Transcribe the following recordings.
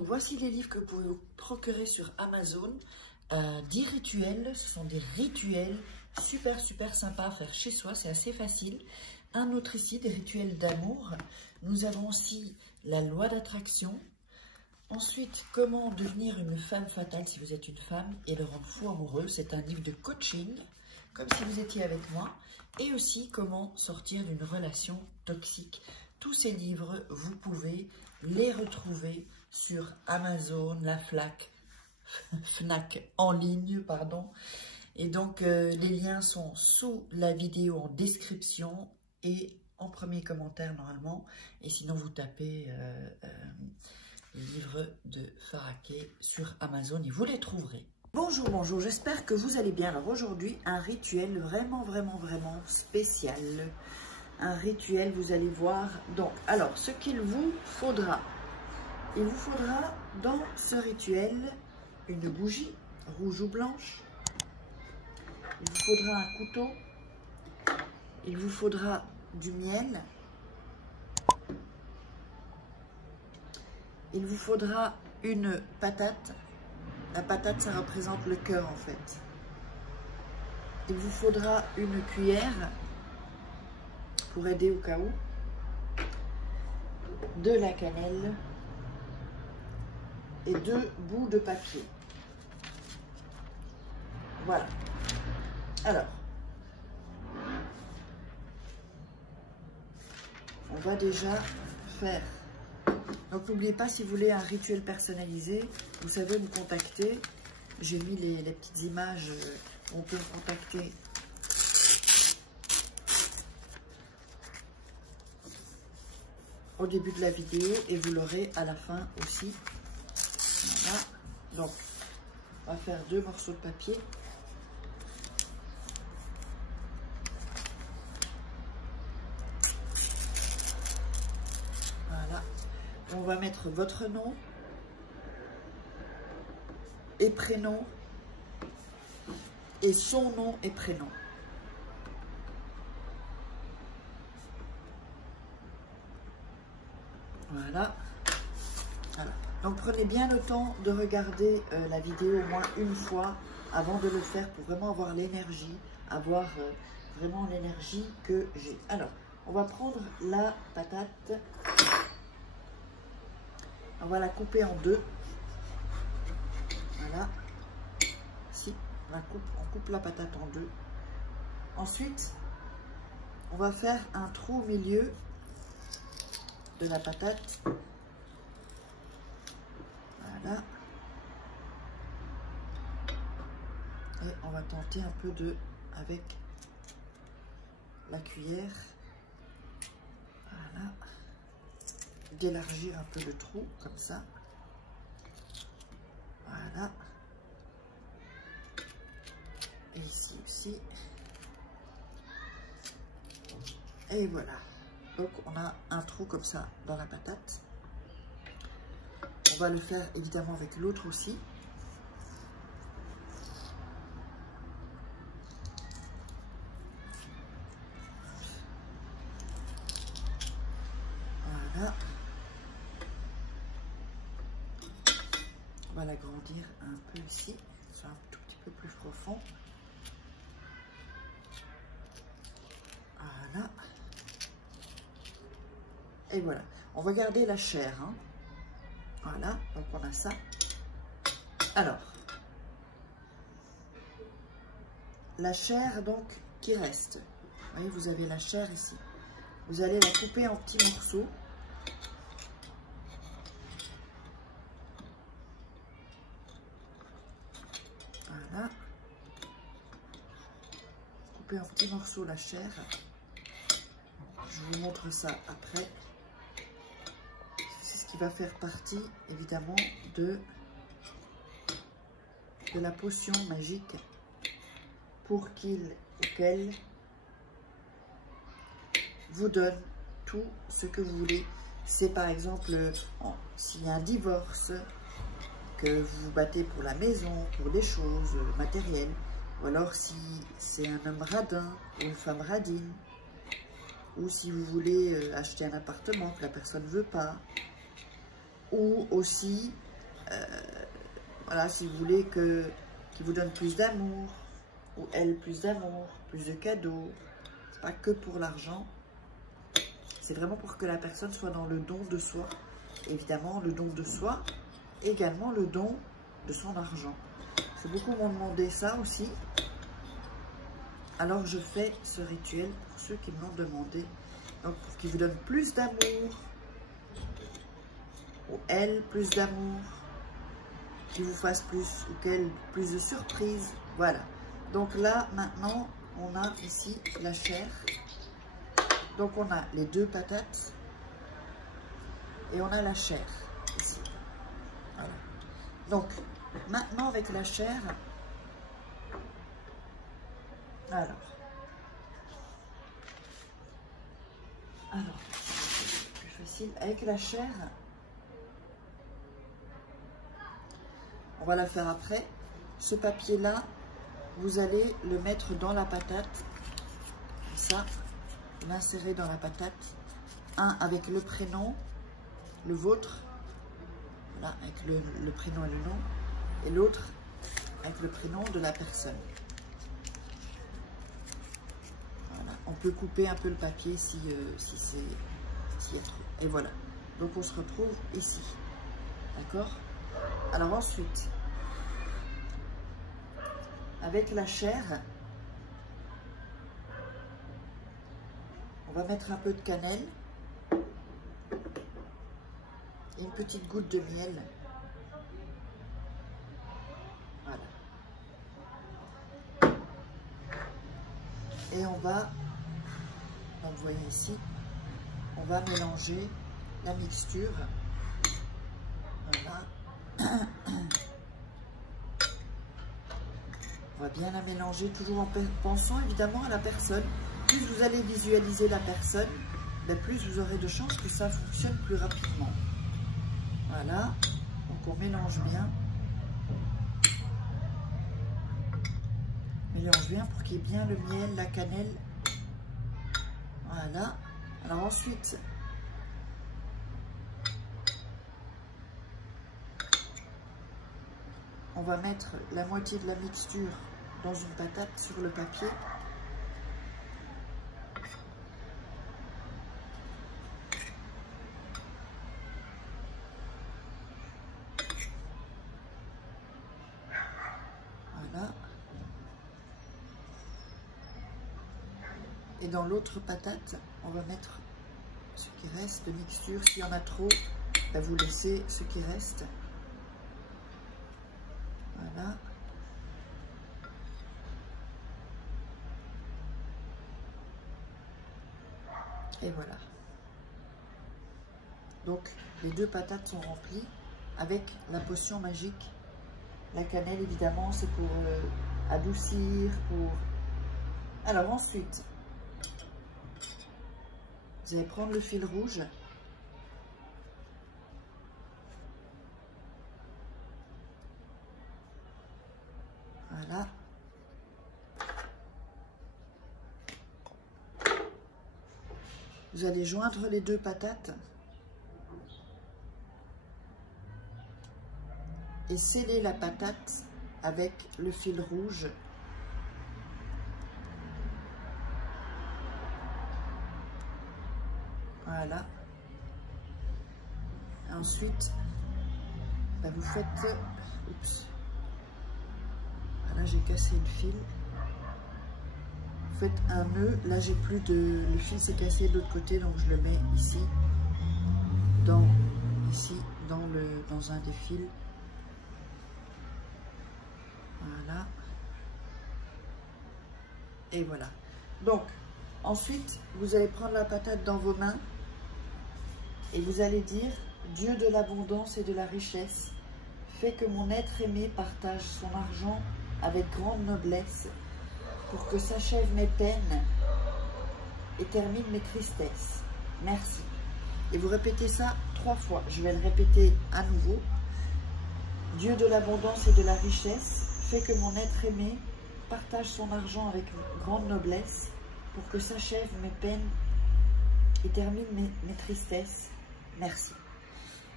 Donc voici les livres que vous pouvez vous procurer sur Amazon. 10 rituels, ce sont des rituels super sympas à faire chez soi, c'est assez facile. Un autre ici, des rituels d'amour. Nous avons aussi la loi d'attraction. Ensuite, comment devenir une femme fatale si vous êtes une femme et le rendre fou amoureux. C'est un livre de coaching, comme si vous étiez avec moi. Et aussi, comment sortir d'une relation toxique. Tous ces livres, vous pouvez les retrouver sur Amazon, la Fnac en ligne, pardon. Et donc, les liens sont sous la vidéo en description et en premier commentaire normalement. Et sinon, vous tapez livres de Faraké sur Amazon et vous les trouverez. Bonjour, bonjour, j'espère que vous allez bien. Alors aujourd'hui, un rituel vraiment spécial. Un rituel, vous allez voir. Donc, alors, ce qu'il vous faudra. Il vous faudra dans ce rituel une bougie, rouge ou blanche. Il vous faudra un couteau. Il vous faudra du miel. Il vous faudra une patate. La patate, ça représente le cœur en fait. Il vous faudra une cuillère pour aider au cas où. De la cannelle et 2 bouts de papier. Voilà. Alors, on va déjà faire. Donc n'oubliez pas, si vous voulez un rituel personnalisé, vous savez me contacter. J'ai mis les petites images, on peut me contacter. Au début de la vidéo et vous l'aurez à la fin aussi. Voilà. Donc, on va faire 2 morceaux de papier. Voilà. On va mettre votre nom et prénom et son nom et prénom. Voilà. Voilà. Donc prenez bien le temps de regarder la vidéo au moins une fois avant de le faire pour vraiment avoir l'énergie, avoir vraiment l'énergie que j'ai. Alors, on va prendre la patate. On va la couper en 2. Voilà. Si, on coupe la patate en 2. Ensuite, on va faire un trou au milieu de la patate. Voilà. Et on va tenter un peu avec la cuillère. Voilà. D'élargir un peu le trou, comme ça. Voilà. Et ici aussi. Et voilà. Donc on a un trou comme ça dans la patate. On va le faire évidemment avec l'autre aussi. Voilà. On va l'agrandir un peu ici, c'est un tout petit peu plus profond. Voilà. Et voilà. On va garder la chair. Hein. Voilà, donc on a ça. Alors, la chair donc qui reste. Vous voyez, vous avez la chair ici. Vous allez la couper en petits morceaux. Voilà. Couper en petits morceaux la chair. Je vous montre ça après. C'est ce qui va faire partie, évidemment, de la potion magique pour qu'il ou qu'elle vous donne tout ce que vous voulez. C'est par exemple, s'il y a un divorce, que vous vous battez pour la maison, pour des choses matérielles, ou alors si c'est un homme radin ou une femme radine, ou si vous voulez acheter un appartement que la personne ne veut pas, ou aussi Voilà, si vous voulez qu'il vous donne plus d'amour, ou elle plus d'amour, plus de cadeaux. C'est pas que pour l'argent. C'est vraiment pour que la personne soit dans le don de soi. Évidemment, le don de soi, également le don de son argent. Parce que beaucoup m'ont demandé ça aussi. Alors, je fais ce rituel pour ceux qui me l'ont demandé. Donc, pour qu'il vous donne plus d'amour, ou elle, plus d'amour, qu'il vous fasse plus, ou qu'elle, plus de surprises. Voilà. Donc là, maintenant, on a ici la chair. Donc, on a les 2 patates. Et on a la chair, ici. Voilà. Donc, maintenant, avec la chair, alors, c'est plus facile. Avec la chair, on va la faire après. Ce papier-là, vous allez le mettre dans la patate. Comme ça, l'insérer dans la patate. Un avec le prénom, le vôtre. Voilà, avec le prénom et le nom. Et l'autre avec le prénom de la personne. Voilà. On peut couper un peu le papier s'il y a trop. Et voilà. Donc on se retrouve ici. D'accord? Alors ensuite, avec la chair, on va mettre un peu de cannelle et une petite goutte de miel. Voilà. Et on va, donc vous voyez ici, on va mélanger la mixture. Voilà. On va bien la mélanger, toujours en pensant évidemment à la personne. Plus vous allez visualiser la personne, plus vous aurez de chances que ça fonctionne plus rapidement. Voilà, donc on mélange bien. Mélange bien pour qu'il y ait bien le miel, la cannelle. Voilà. Alors ensuite, on va mettre la moitié de la mixture dans une patate sur le papier. Voilà. Et dans l'autre patate, on va mettre ce qui reste de mixture. S'il y en a trop, vous laissez ce qui reste. Voilà. Et voilà. Donc, les 2 patates sont remplies avec la potion magique. La cannelle, évidemment, c'est pour adoucir, pour... Alors, ensuite, vous allez prendre le fil rouge. Voilà. Vous allez joindre les 2 patates et sceller la patate avec le fil rouge. Voilà. Ensuite, vous faites... Oups. Voilà, j'ai cassé le fil. Vous faites un nœud. Là, j'ai plus de... Le fil s'est cassé de l'autre côté, donc je le mets ici. Dans un des fils. Voilà. Et voilà. Donc, ensuite, vous allez prendre la patate dans vos mains et vous allez dire: Dieu de l'abondance et de la richesse, fais que mon être aimé partage son argent avec grande noblesse pour que s'achèvent mes peines et termine mes tristesses. Merci. Et vous répétez ça 3 fois. Je vais le répéter à nouveau. Dieu de l'abondance et de la richesse, fais que mon être aimé partage son argent avec grande noblesse pour que s'achèvent mes peines et termine mes tristesses. Merci.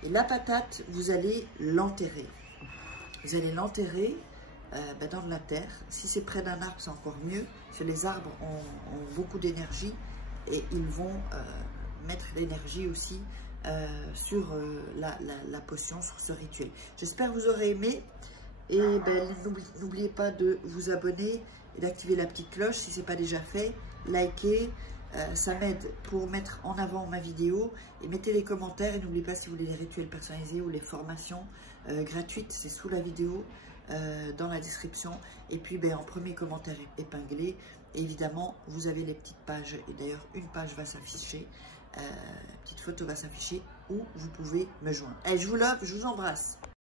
Et la patate, vous allez l'enterrer. Vous allez l'enterrer dans de la terre. Si c'est près d'un arbre, c'est encore mieux. Parce que les arbres ont beaucoup d'énergie et ils vont mettre l'énergie aussi sur la potion, sur ce rituel. J'espère que vous aurez aimé. Et n'oubliez pas de vous abonner et d'activer la petite cloche si ce n'est pas déjà fait. Likez. Ça m'aide pour mettre en avant ma vidéo et mettez les commentaires et n'oubliez pas si vous voulez les rituels personnalisés ou les formations gratuites, c'est sous la vidéo dans la description et puis en premier commentaire épinglé, évidemment vous avez les petites pages et d'ailleurs une page va s'afficher, petite photo va s'afficher où vous pouvez me joindre. Allez, je vous love, je vous embrasse.